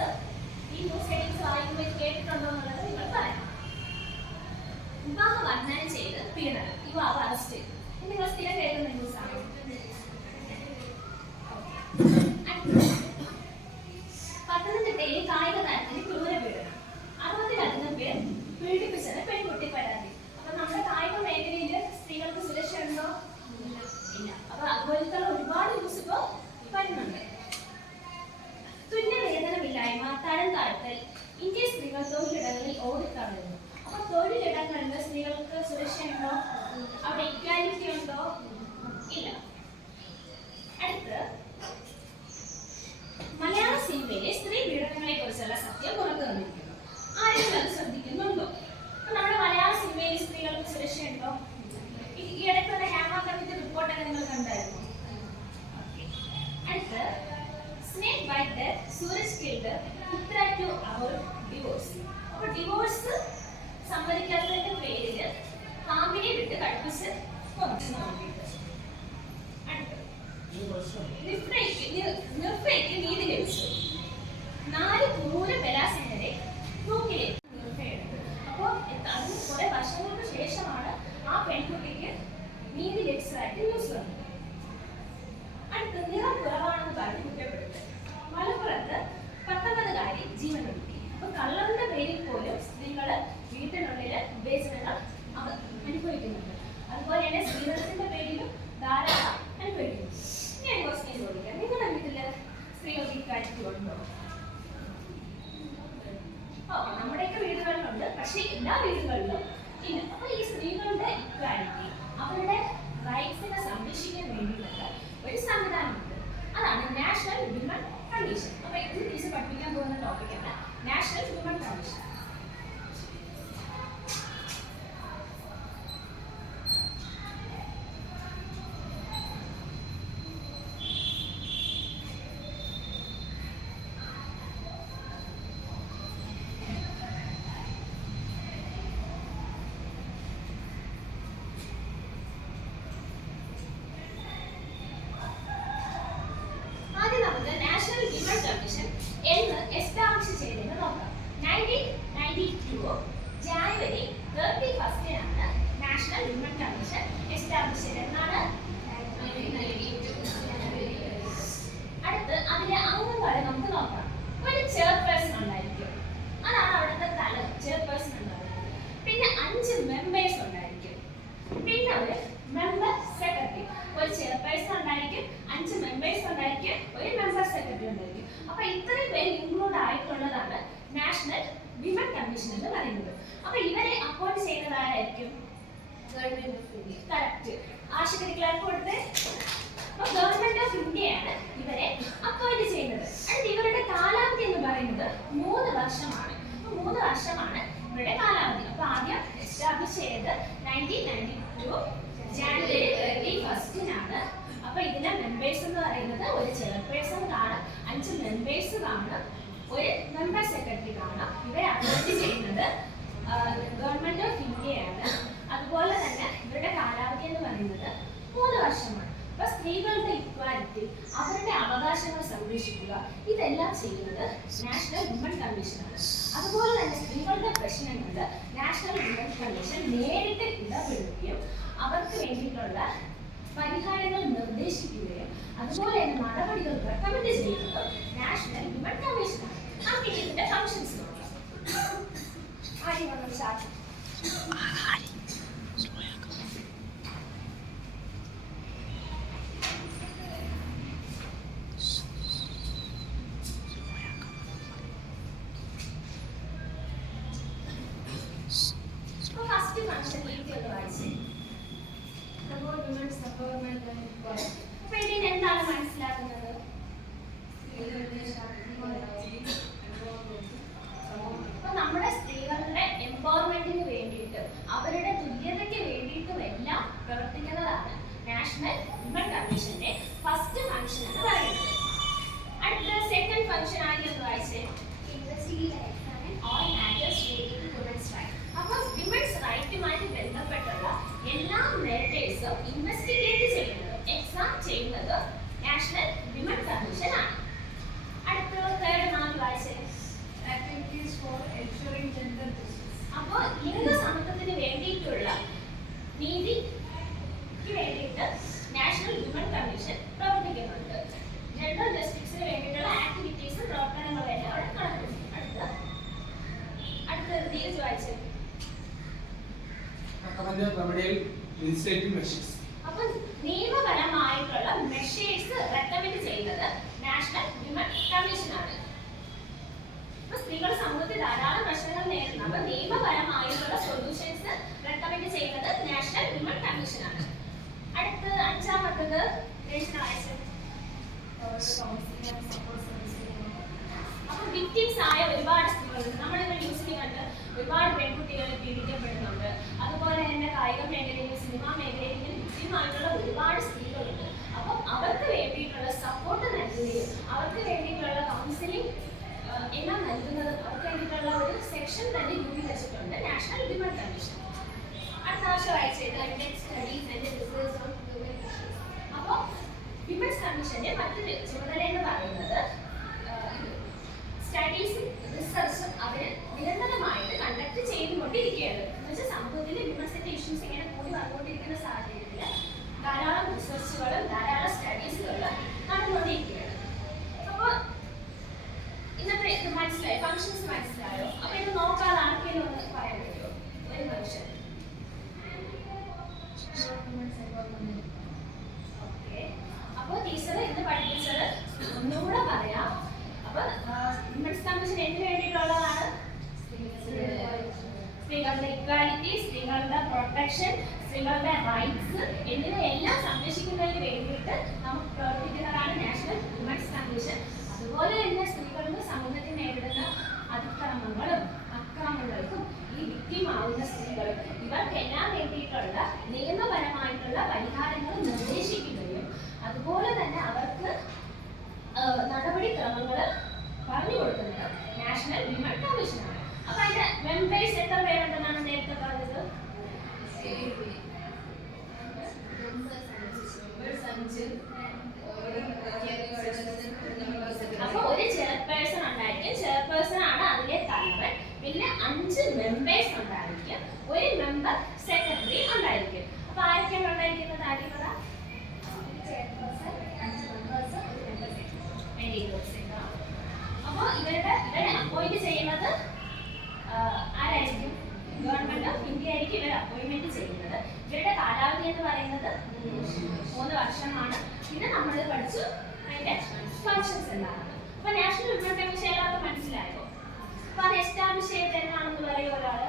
Headings ഈ news headings വായിക്കുമ്പോൾ ഇത് കേട്ടിട്ടുണ്ടോ എന്നുള്ളത് നിങ്ങൾ പറയാം. വിവാഹ വാഗ്ദാനം ചെയ്ത് പീഡനം, യുവാവ് അറസ്റ്റ് ചെയ്തു. നിങ്ങൾ സ്ഥിരം കേൾക്കുന്ന ന്യൂസാണ്. പത്തനംതിട്ടയിൽ കായിക താരത്തിന് ക്രൂര പീഡനം, 60-ലധികം പേർ പീഡിപ്പിച്ചത് പെൺകുട്ടി പരാതി. അപ്പൊ നമ്മുടെ കായിക മേഖലയിൽ സ്ത്രീകൾക്ക് സുരക്ഷ ഉണ്ടോ? ഇല്ല. അപ്പൊ അതുപോലത്തെ ഒരുപാട് ന്യൂസ് ഇപ്പോ വരുന്നുണ്ട്. തുല്യ വേതനമില്ലായ്മ, തരം താഴ്ത്തൽ, ഇന്ത്യ സ്ത്രീകൾ തൊഴിലിടങ്ങളിൽ ഓടിത്തളരുന്നു. അപ്പൊ തൊഴിലിടങ്ങളിൽ സ്ത്രീകൾക്ക് സുരക്ഷയുണ്ടോ? അവിടെ ഇക്വാലിറ്റി ഉണ്ടോ? ഇല്ല. അടുത്ത്, മലയാള സിനിമയിലെ സ്ത്രീ പീഡനങ്ങളെ കുറിച്ചുള്ള സത്യം പുറത്തു വന്നിരിക്കുന്നു. ആരെങ്കിലും അത് ശ്രദ്ധിക്കുന്നുണ്ടോ? അപ്പൊ നമ്മുടെ മലയാള സിനിമയിൽ സ്ത്രീകൾക്ക് സുരക്ഷയുണ്ടോ? ഈ ഇടയ്ക്കുള്ള ഹേമ കമ്മിറ്റി റിപ്പോർട്ടൊക്കെ നിങ്ങൾ കണ്ടായിരുന്നു. അടുത്ത്, snake bite death, Sooraj killed, Uthra to അവർ ഡിവോഴ്സ്. അപ്പൊ ഡിവോഴ്സ് സമ്മതിക്കാത്തതിന്റെ പേരില് പാമ്പിനെ വിട്ട് കടുപ്പിച്ച് കൊന്നു. നിർഭയക്ക് നീതി ലഭിച്ചു. 4 ക്രൂര ബലാത്സംഗരെ തൂക്കിലേറ്റി നിർഭയുണ്ട്. അപ്പോ അതിന് കുറെ വർഷങ്ങൾക്ക് ശേഷമാണ് ആ പെൺകുട്ടിക്ക് നീതി ലഭിച്ചതായിട്ട് ന്യൂസ് വന്നത്. അടുത്ത്, നിറം കുറവാണെന്ന് പറഞ്ഞ് കുറ്റപ്പെടുത്തൽ. മലപ്പുറത്ത് 19-കാരി ജീവൻ ഒടുക്കി. അപ്പൊ കള്ളറിന്റെ പേരിൽ പോലും സ്ത്രീകള് വീട്ടിനുള്ളിൽ വിവേചനങ്ങൾ അനുഭവിക്കുന്നുണ്ട്. അതുപോലെ തന്നെ സ്ത്രീധനത്തിന്റെ പേരിലും ധാരാളം അനുഭവിക്കുന്നു. ഞാൻ ക്വസ്റ്റ്യൻ ചോദിക്കാം, നിങ്ങളുടെ വീട്ടില് സ്ത്രീകൾക്ക് ഇക്വാലിറ്റി ഉണ്ടോ? നമ്മുടെയൊക്കെ വീടുകളിലുണ്ട്, പക്ഷെ എല്ലാ വീടുകളിലും ഇല്ല. അപ്പൊ ഈ സ്ത്രീകളുടെ ഇക്വാലിറ്റി, അവരുടെ റൈറ്റ്സിനെ സംരക്ഷിക്കാൻ വേണ്ടിയിട്ടുള്ള ഒരു സംവിധാനമുണ്ട്. അതാണ് നാഷണൽ വിമൻ കമ്മീഷൻ. അപ്പൊ ഇത് ടീച്ചർ പഠിപ്പിക്കാൻ പോകുന്ന ടോപ്പിക്കാണ് national women commission. National women commission എന്ന് എസ്റ്റാബ്ലിഷ് ചെയ്തെന്ന് നോക്കാം. 1992 ജാനുവരി 31-നാണ് നാഷണൽ വിമൻ കമ്മീഷൻ എസ്റ്റാബ്ലിഷ് ചെയ്തതെന്നാണ്. അടുത്ത് അതിലെ അംഗങ്ങളെ നമുക്ക് നോക്കാം. ഒരു ചെയർപേഴ്സൺ ഉണ്ടായിരിക്കും, അതാണ് അവിടുത്തെ തലം, ചെയർപേഴ്സൺ ഉണ്ടാവുന്നത്. പിന്നെ 5 മെമ്പേഴ്സ് ഉണ്ടായിരിക്കും. പിന്നെ ഒരു മെമ്പർ സെക്രട്ടറി. ഒരു ചെയർപേഴ്സൺ ഉണ്ടായിരിക്കും, 5 മെമ്പേഴ്സ് ഉണ്ടായിരിക്കും, ഒരു മെമ്പർ സെക്രട്ടറി ഉണ്ടായിരിക്കും. അപ്പൊ ഇത്രയും പേര് ഇൻക്ലൂഡ് ആയിട്ടുള്ളതാണ് നാഷണൽ വിമൻ കമ്മീഷൻ എന്ന് പറയുന്നത്. അപ്പൊ ഇവരെ അപ്പോയിന്റ് ചെയ്യുന്നത് ആരായിരിക്കും? Government of India. കറക്റ്റ്. ആശുപത്രി ക്ലർക്ക് കൊടുത്ത് ഗവൺമെന്റ് ഓഫ് ഇന്ത്യയാണ് ഇവരെ അപ്പോയിന്റ് ചെയ്യുന്നത്. അടുത്ത് ഇവരുടെ കാലാവധി എന്ന് പറയുന്നത് 3 വർഷമാണ്. 3 വർഷമാണ് ഇവരുടെ കാലാവധി. അപ്പൊ ആദ്യം എസ്റ്റാബ്ലിഷ് ചെയ്തത് 1992 ജാനുവരി 31-നാണ്. അപ്പൊ ഇതിലെ മെമ്പേഴ്സ് എന്ന് പറയുന്നത് ഒരു ചെയർപേഴ്സൺ കാണും, 5 മെമ്പേഴ്സ് കാണും, ഒരു മെമ്പർ സെക്രട്ടറി കാണും. ഇവരെ അപ്പോയിന്റ് ചെയ്യുന്നത് ഗവൺമെന്റ് ഓഫ് ഇന്ത്യയാണ്. അതുപോലെ തന്നെ ഇവരുടെ കാലാവധി എന്ന് പറയുന്നത് 3 വർഷമാണ്. അപ്പൊ സ്ത്രീകളുടെ ഇക്വാലിറ്റി, അവരുടെ അവകാശങ്ങൾ സംരക്ഷിക്കുക, ഇതെല്ലാം ചെയ്യുന്നത് നാഷണൽ വിമൻ കമ്മീഷനാണ്. അതുപോലെ തന്നെ സ്ത്രീകളുടെ പ്രശ്നങ്ങളിൽ നാഷണൽ വിമൻ കമ്മീഷൻ നേരിട്ട് ഇടപെടുകയും അവർക്ക് വേണ്ടിയിട്ടുള്ള പരിഹാരങ്ങൾ നിർദ്ദേശിക്കുകയും അതുപോലെ തന്നെ നടപടികൾ റെക്കമെൻഡ് ചെയ്യുന്നത് നാഷണൽ വിമൻ കമ്മീഷനാണ്. നമുക്ക് ഇതിന്റെ ഫങ്ഷൻസ് നോക്കാം. ഫസ്റ്റ് ഫങ്ഷൻ ഒന്ന് വായിച്ചേ. അപ്പൊ ഇതിന് എന്താണ് മനസ്സിലാക്കുന്നത്? അപ്പൊ നമ്മുടെ സ്ത്രീകളുടെ എംപവർമെന്റിന് വേണ്ടിയിട്ട്, അവരുടെ അപ്പൊ വിക്ടിംസ് ആയ ഒരുപാട് സ്ത്രീകളുണ്ട്. നമ്മളിപ്പോൾ ന്യൂസിൽ കണ്ട് ഒരുപാട് പെൺകുട്ടികൾ പീഡിക്കപ്പെടുന്നുണ്ട്. അതുപോലെ തന്നെ കായിക മേഖലയിലും സിനിമാ മേഖലയിലും ഇങ്ങനെ വിക്ടിം ആയിട്ടുള്ള ഒരുപാട് സ്ത്രീകളുണ്ട്. അപ്പം അവർക്ക് വേണ്ടിയിട്ടുള്ള സപ്പോർട്ട് നൽകുകയും അവർക്ക് വേണ്ടിയിട്ടുള്ള കൗൺസിലിംഗ് എല്ലാം നൽകുന്നത് അവർക്ക് വേണ്ടിയിട്ടുള്ള ഒരു സെക്ഷൻ തന്നെ രൂപീകരിച്ചിട്ടുണ്ട് നാഷണൽ വിമൻ കമ്മീഷൻ. അടുത്ത ആഴ്ച studies and research on women issues. അപ്പോൾ വിമൻസ് കമ്മീഷന്റെ മറ്റൊരു ചുമതല എന്ന് പറയുന്നത് സ്റ്റഡീസും റിസർച്ചും അവർ നിരന്തരമായിട്ട് കണ്ടക്ട് ചെയ്തുകൊണ്ടിരിക്കുകയാണ്. എന്നുവെച്ചാൽ സമൂഹത്തിലെ വിമൻസിന്റെ ഇഷ്യൂസ് ഇങ്ങനെ കൂടി വന്നുകൊണ്ടിരിക്കുന്ന സാഹചര്യത്തിൽ ധാരാളം റിസർച്ചുകളും ധാരാളം സ്റ്റഡീസുകളും നടന്നുകൊണ്ടിരിക്കുകയാണ്. അപ്പോൾ ഇന്നത്തെ ഇത് മനസ്സിലായി, ഫങ്ഷൻസ് മനസ്സിലായോ? അപ്പൊ ഇത് നോക്കാതെ ആർക്കെങ്കിലും ഒന്ന് പറയാൻ പറ്റുമോ? ഒരു ഫങ്ഷൻ ഓക്കെ. അപ്പോൾ ടീച്ചർ ഇന്ന് പഠിപ്പിച്ചത് ഒന്നുകൂടെ പറയാം. അപ്പൊ വിമൻസ് കമ്മീഷൻ എന്തിനു വേണ്ടിയിട്ടുള്ളതാണ്? സ്ത്രീകളുടെ ഇക്വാലിറ്റി, സ്ത്രീകളുടെ പ്രൊട്ടക്ഷൻ, സ്ത്രീകളുടെ റൈറ്റ്സ് എന്നിവയെല്ലാം സംരക്ഷിക്കുന്നതിന് വേണ്ടിയിട്ട് നമുക്ക് പ്രവർത്തിക്കുന്നതാണ് നാഷണൽ വിമൻസ് കമ്മീഷൻ. അതുപോലെ തന്നെ സ്ത്രീകൾക്ക് സമൂഹത്തിൽ നേരിടുന്ന അതിക്രമങ്ങളും അക്രമങ്ങൾക്കും ഈ വിക്ടിമാവുന്ന സ്ത്രീകളും ഇവർക്കെല്ലാം വേണ്ടിയിട്ടുള്ള നിയമപരമായിട്ടുള്ള പരിഹാരങ്ങൾ നിർദ്ദേശിക്കുകയും അതുപോലെ തന്നെ അവർക്ക് നടപടിക്രമങ്ങൾ പറഞ്ഞു കൊടുക്കുന്നത് നാഷണൽ വിമൻ കമ്മീഷനാണ്. അപ്പൊ അതിന്റെ മെമ്പേഴ്സ് എത്ര പേരുണ്ടെന്നാണ് നേരത്തെ പറഞ്ഞത്? അപ്പൊ ഒരു ചെയർപേഴ്സൺ ഉണ്ടായിരിക്കും. ചെയർപേഴ്സൺ ആണ് അതിലെ തലവൻ. പിന്നെ 5 മെമ്പേഴ്സ് ഉണ്ടായിരിക്കും. ഒരു മെമ്പർ സെക്രട്ടറി ഉണ്ടായിരിക്കും. അപ്പൊ ആരൊക്കെയാണ് ഉണ്ടായിരിക്കുന്നത്? ആദ്യം പറ. അപ്പൊ ഇവരെ അപ്പോയിന്റ് ചെയ്യുന്നത് ആരായിരിക്കും? ഗവൺമെന്റ് ഓഫ് ഇന്ത്യ ആയിരിക്കും ഇവരെ അപ്പോയിന്റ്മെന്റ് ചെയ്യുന്നത്. ഇവരുടെ കാലാവധി എന്ന് പറയുന്നത് 3 വർഷമാണ്. പിന്നെ നമ്മൾ പഠിച്ചു അതിന്റെ ഫങ്ഷൻസ് എന്താണ്. അപ്പൊ നാഷണൽ വിമൻ കമ്മീഷൻ എല്ലാവർക്കും മനസ്സിലായോ? അപ്പൊ അത് എസ്റ്റാബ്ലിഷ് ചെയ്ത് എന്നാണെന്ന് പറയും ഒരാള്?